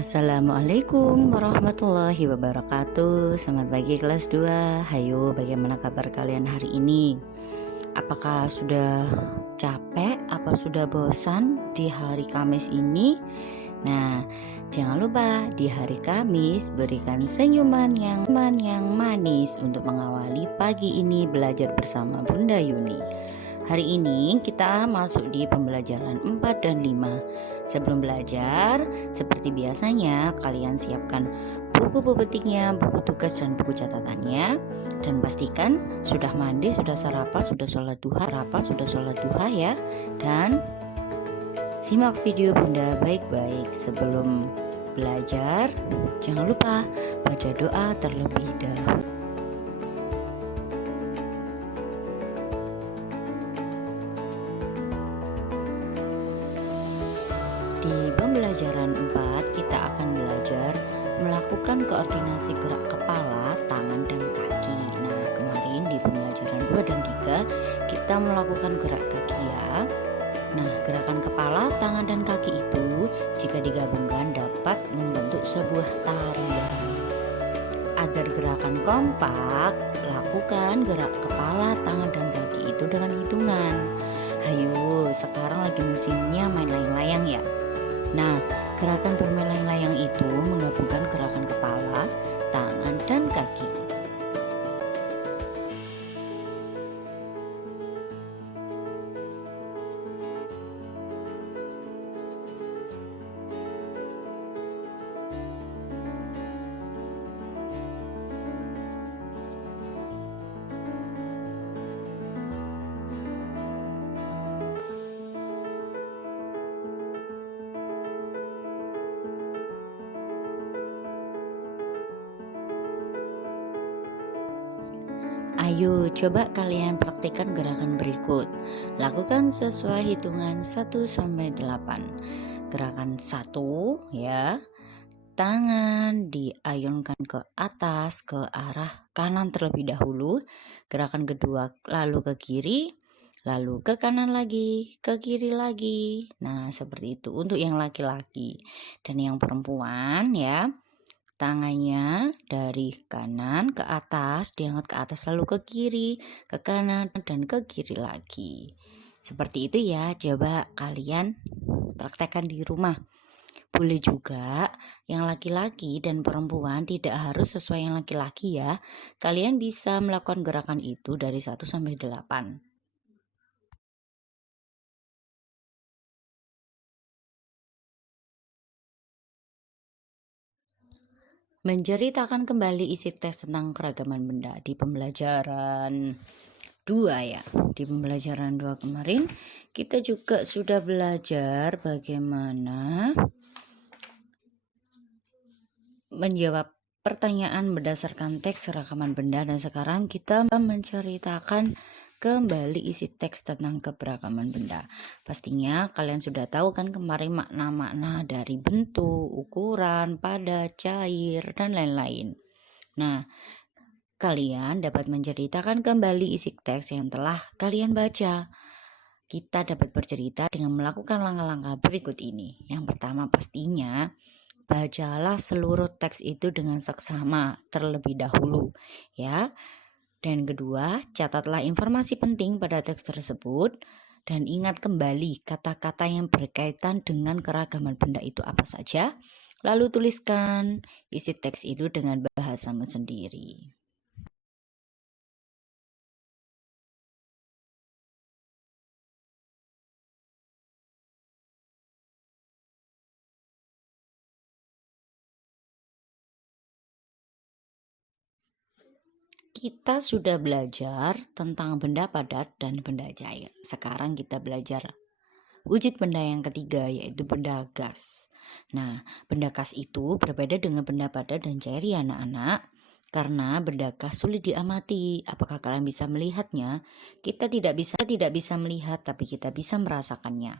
Assalamualaikum warahmatullahi wabarakatuh. Selamat pagi kelas 2. Hayo, bagaimana kabar kalian hari ini? Apakah sudah capek? Apa sudah bosan di hari Kamis ini? Nah, jangan lupa di hari Kamis berikan senyuman yang manis untuk mengawali pagi ini belajar bersama Bunda Yuni. Hari ini kita masuk di pembelajaran 4 dan 5. Sebelum belajar, seperti biasanya kalian siapkan buku pepetiknya, buku tugas dan buku catatannya. Dan pastikan sudah mandi, sudah sarapan, sudah sholat duha ya. Dan simak video Bunda baik-baik. Sebelum belajar, jangan lupa baca doa terlebih dahulu. Di pembelajaran 4 kita akan belajar melakukan koordinasi gerak kepala, tangan, dan kaki. Nah, kemarin di pembelajaran 2 dan 3 kita melakukan gerak kaki ya. Nah, gerakan kepala, tangan, dan kaki itu jika digabungkan dapat membentuk sebuah tarian. Agar gerakan kompak, lakukan gerak kepala, tangan, dan kaki itu dengan hitungan. Hayo, sekarang lagi musimnya main layang-layang ya. Nah, gerakan bermain layang-layang itu menggabungkan gerakan kepala, tangan, dan kaki. Ayo coba kalian praktikkan gerakan berikut. Lakukan sesuai hitungan 1-8. Gerakan 1 ya. Tangan diayunkan ke atas ke arah kanan terlebih dahulu. Gerakan kedua lalu ke kiri, lalu ke kanan lagi, ke kiri lagi. Nah, seperti itu untuk yang laki-laki. Dan yang perempuan ya, tangannya dari kanan ke atas, diangkat ke atas lalu ke kiri, ke kanan, dan ke kiri lagi. Seperti itu ya, coba kalian praktekkan di rumah. Boleh juga yang laki-laki dan perempuan, tidak harus sesuai yang laki-laki ya. Kalian bisa melakukan gerakan itu dari 1-8. Menceritakan kembali isi teks tentang keragaman benda di pembelajaran 2 ya. Di pembelajaran 2 kemarin kita juga sudah belajar bagaimana menjawab pertanyaan berdasarkan teks keragaman benda, dan sekarang kita menceritakan kembali isi teks tentang keberagaman benda. Pastinya kalian sudah tahu kan kemarin makna-makna dari bentuk, ukuran, padat, cair, dan lain-lain. Nah, kalian dapat menceritakan kembali isi teks yang telah kalian baca. Kita dapat bercerita dengan melakukan langkah-langkah berikut ini. Yang pertama pastinya, bacalah seluruh teks itu dengan seksama terlebih dahulu ya. Dan kedua, catatlah informasi penting pada teks tersebut dan ingat kembali kata-kata yang berkaitan dengan keragaman benda itu apa saja. Lalu tuliskan isi teks itu dengan bahasamu sendiri. Kita sudah belajar tentang benda padat dan benda cair. Sekarang kita belajar wujud benda yang ketiga, yaitu benda gas. Nah, benda gas itu berbeda dengan benda padat dan cair ya anak-anak. Karena benda gas sulit diamati. Apakah kalian bisa melihatnya? Kita tidak bisa melihat, tapi kita bisa merasakannya.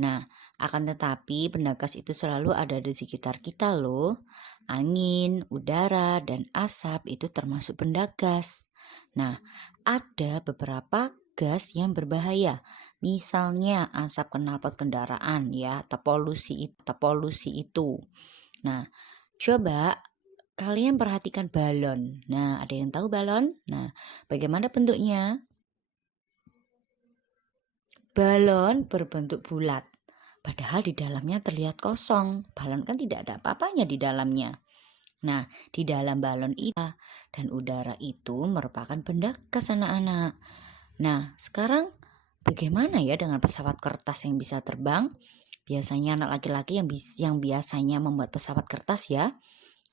Nah, akan tetapi benda gas itu selalu ada di sekitar kita loh. Angin, udara, dan asap itu termasuk benda gas. Nah, ada beberapa gas yang berbahaya. Misalnya asap knalpot kendaraan ya, atau polusi itu. Nah, coba kalian perhatikan balon. Nah, ada yang tahu balon? Nah, bagaimana bentuknya? Balon berbentuk bulat. Padahal di dalamnya terlihat kosong. Balon kan tidak ada apa-apanya di dalamnya. Nah, di dalam balon itu dan udara itu merupakan benda gas anak-anak. Nah, sekarang bagaimana ya dengan pesawat kertas yang bisa terbang? Biasanya anak laki-laki yang biasanya membuat pesawat kertas ya.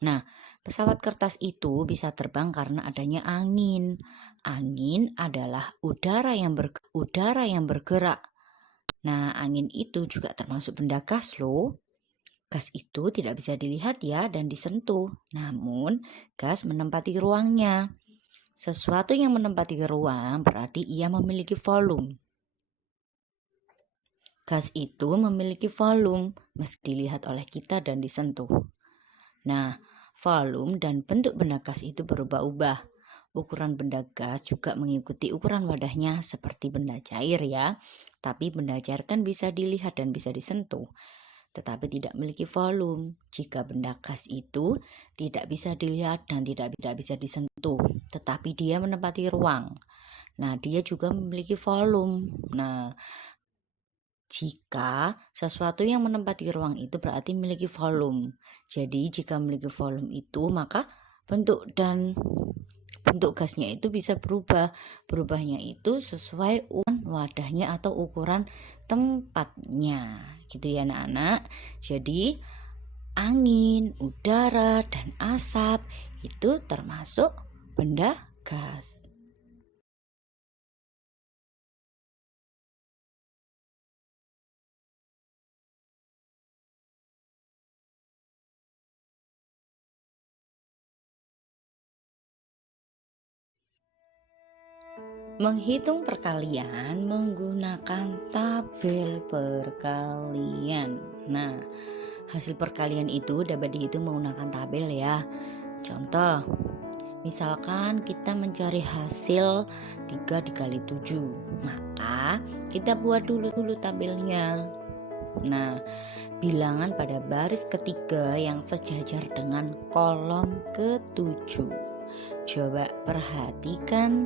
Nah, pesawat kertas itu bisa terbang karena adanya angin. Angin adalah udara yang bergerak. Nah, angin itu juga termasuk benda gas loh. Gas itu tidak bisa dilihat ya dan disentuh. Namun, gas menempati ruangnya. Sesuatu yang menempati ruang berarti ia memiliki volume. Gas itu memiliki volume meski dilihat oleh kita dan disentuh. Nah, volume dan bentuk benda gas itu berubah-ubah. Ukuran benda gas juga mengikuti ukuran wadahnya seperti benda cair ya. Tapi benda cair kan bisa dilihat dan bisa disentuh, tetapi tidak memiliki volume. Jika benda gas itu tidak bisa dilihat dan tidak bisa disentuh, tetapi dia menempati ruang. Nah, dia juga memiliki volume. Nah, jika sesuatu yang menempati ruang itu berarti memiliki volume. Jadi jika memiliki volume itu maka bentuk gasnya itu bisa berubah. Berubahnya itu sesuai ukuran wadahnya atau ukuran tempatnya. Gitu ya anak-anak. Jadi angin, udara, dan asap itu termasuk benda gas. Menghitung perkalian menggunakan tabel perkalian. Nah, hasil perkalian itu dapat dihitung menggunakan tabel ya. Contoh, misalkan kita mencari hasil 3 dikali 7, maka kita buat dulu tabelnya. Nah, bilangan pada baris ketiga yang sejajar dengan kolom ke-7. Coba perhatikan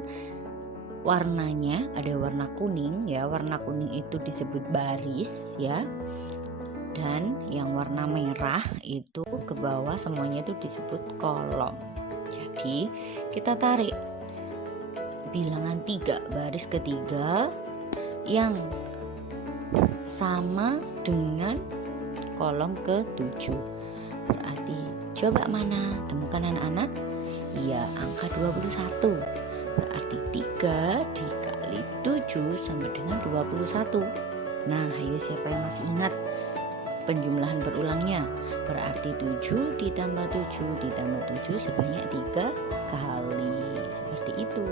warnanya, ada warna kuning ya. Warna kuning itu disebut baris ya. Dan yang warna merah itu ke bawah semuanya itu disebut kolom. Jadi kita tarik bilangan 3 baris ketiga yang sama dengan kolom ke-7. Berarti coba mana? Temukan anak-anak. Iya, angka 21. Berarti 3 dikali 7 sama dengan 21. Nah, ayo siapa yang masih ingat penjumlahan berulangnya? Berarti 7 ditambah 7 ditambah 7 sebanyak 3 kali. Seperti itu.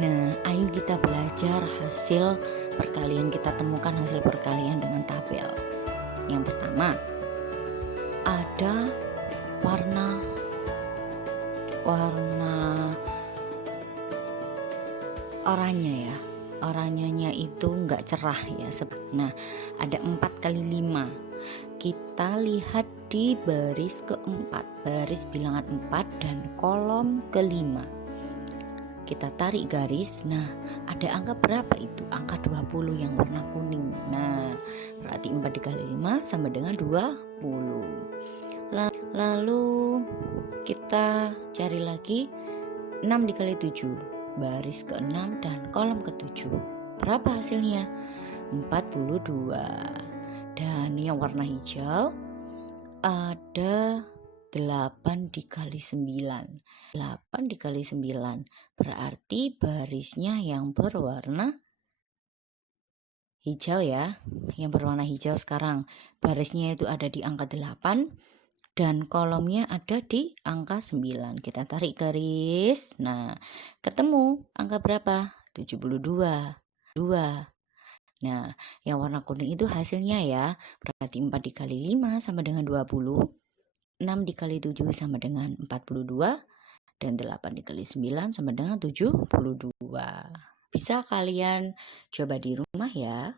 Nah, ayo kita belajar hasil perkalian. Kita temukan hasil perkalian dengan tabel. Yang pertama, ada warna oranye ya. Oranyenya itu enggak cerah ya. Nah, ada 4 kali 5. Kita lihat di baris keempat, baris bilangan 4 dan kolom kelima. Kita tarik garis. Nah, ada angka berapa itu? Angka 20 yang warna kuning. Nah, berarti 4 dikali 5 sama dengan 20. Lalu kita cari lagi 6 dikali 7, baris ke-6 dan kolom ke-7. Berapa hasilnya? 42. Dan yang warna hijau ada 8 dikali 9. 8 dikali 9 berarti barisnya yang berwarna hijau ya. Yang berwarna hijau sekarang barisnya itu ada di angka 8 dan kolomnya ada di angka 9. Kita tarik garis. Nah, ketemu angka berapa? 72. Nah, yang warna kuning itu hasilnya ya. Berarti 4 dikali 5 sama dengan 20. 6 dikali 7 sama dengan 42. Dan 8 dikali 9 sama dengan 72. Bisa kalian coba di rumah ya.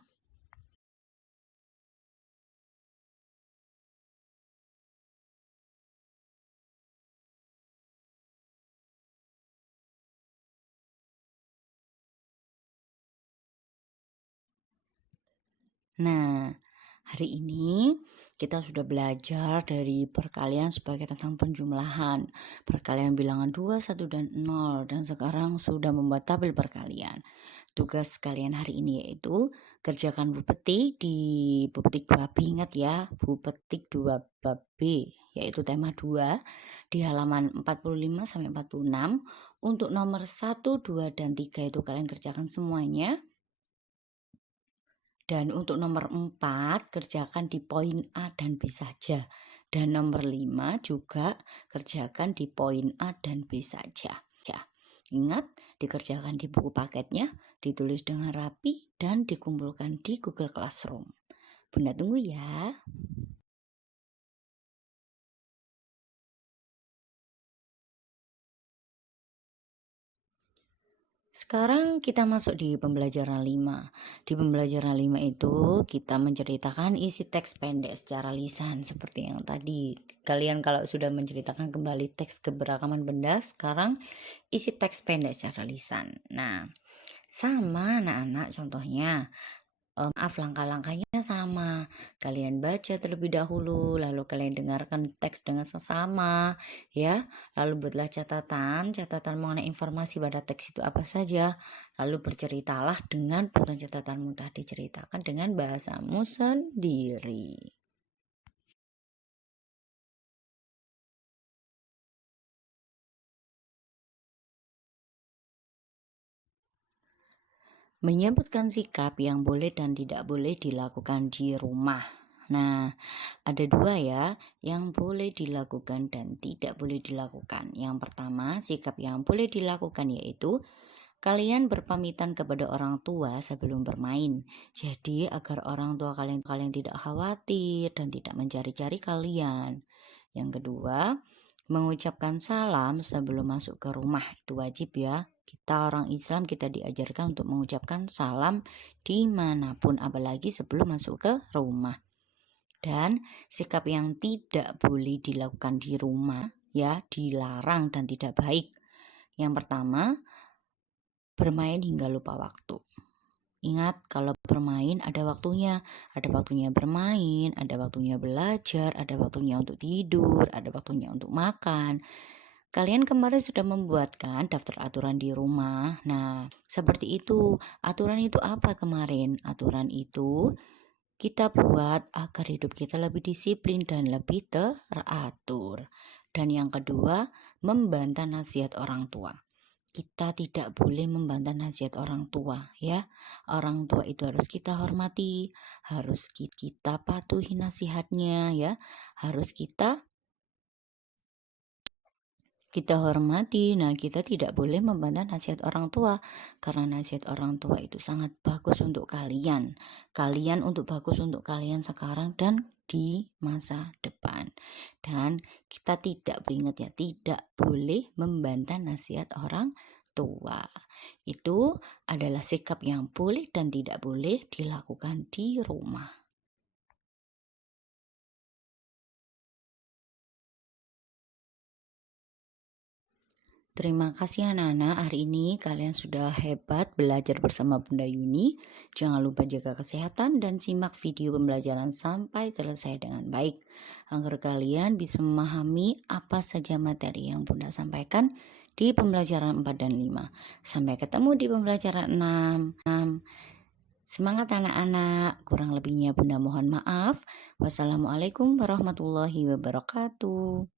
Nah, hari ini kita sudah belajar dari perkalian sebagai tentang penjumlahan, perkalian bilangan 2, 1, dan 0, dan sekarang sudah membuat tabel perkalian. Tugas kalian hari ini yaitu kerjakan bab petik di bab petik 2B, ingat ya, bab petik 2 bab B, yaitu tema 2 di halaman 45 sampai 46. Untuk nomor 1, 2, dan 3 itu kalian kerjakan semuanya. Dan untuk nomor 4 kerjakan di poin A dan B saja. Dan nomor 5 juga kerjakan di poin A dan B saja. Ya. Ingat, dikerjakan di buku paketnya, ditulis dengan rapi, dan dikumpulkan di Google Classroom. Bunda tunggu ya. Sekarang kita masuk di pembelajaran 5. Di pembelajaran 5 itu kita menceritakan isi teks pendek secara lisan seperti yang tadi. Kalian kalau sudah menceritakan kembali teks keberagaman benda, sekarang isi teks pendek secara lisan. Nah, sama anak-anak contohnya. Maaf, langkah-langkahnya sama. Kalian baca terlebih dahulu, lalu kalian dengarkan teks dengan sesama, ya. Lalu buatlah catatan mengenai informasi pada teks itu apa saja. Lalu berceritalah dengan potong catatanmu tadi, ceritakan dengan bahasamu sendiri. Menyebutkan sikap yang boleh dan tidak boleh dilakukan di rumah. Nah, ada dua ya, yang boleh dilakukan dan tidak boleh dilakukan. Yang pertama, sikap yang boleh dilakukan yaitu kalian berpamitan kepada orang tua sebelum bermain. Jadi, agar orang tua kalian tidak khawatir dan tidak mencari-cari kalian. Yang kedua, mengucapkan salam sebelum masuk ke rumah. Itu wajib ya. Kita orang Islam, kita diajarkan untuk mengucapkan salam dimanapun, apalagi sebelum masuk ke rumah. Dan sikap yang tidak boleh dilakukan di rumah, ya, dilarang dan tidak baik. Yang pertama, bermain hingga lupa waktu. Ingat, kalau bermain ada waktunya. Ada waktunya bermain, ada waktunya belajar, ada waktunya untuk tidur, ada waktunya untuk makan. Kalian kemarin sudah membuatkan daftar aturan di rumah. Nah, seperti itu. Aturan itu apa kemarin? Aturan itu kita buat agar hidup kita lebih disiplin dan lebih teratur. Dan yang kedua, membantah nasihat orang tua. Kita tidak boleh membantah nasihat orang tua ya. Orang tua itu harus kita hormati, harus kita patuhi nasihatnya ya. Harus kita hormati. Nah, kita tidak boleh membantah nasihat orang tua karena nasihat orang tua itu sangat bagus untuk kalian. Kalian untuk bagus untuk kalian sekarang dan di masa depan. Dan kita tidak ingat ya, tidak boleh membantah nasihat orang tua. Itu adalah sikap yang boleh dan tidak boleh dilakukan di rumah. Terima kasih anak-anak, hari ini kalian sudah hebat belajar bersama Bunda Yuni. Jangan lupa jaga kesehatan dan simak video pembelajaran sampai selesai dengan baik. Agar kalian bisa memahami apa saja materi yang Bunda sampaikan di pembelajaran 4 dan 5. Sampai ketemu di pembelajaran 6. Semangat anak-anak, kurang lebihnya Bunda mohon maaf. Wassalamualaikum warahmatullahi wabarakatuh.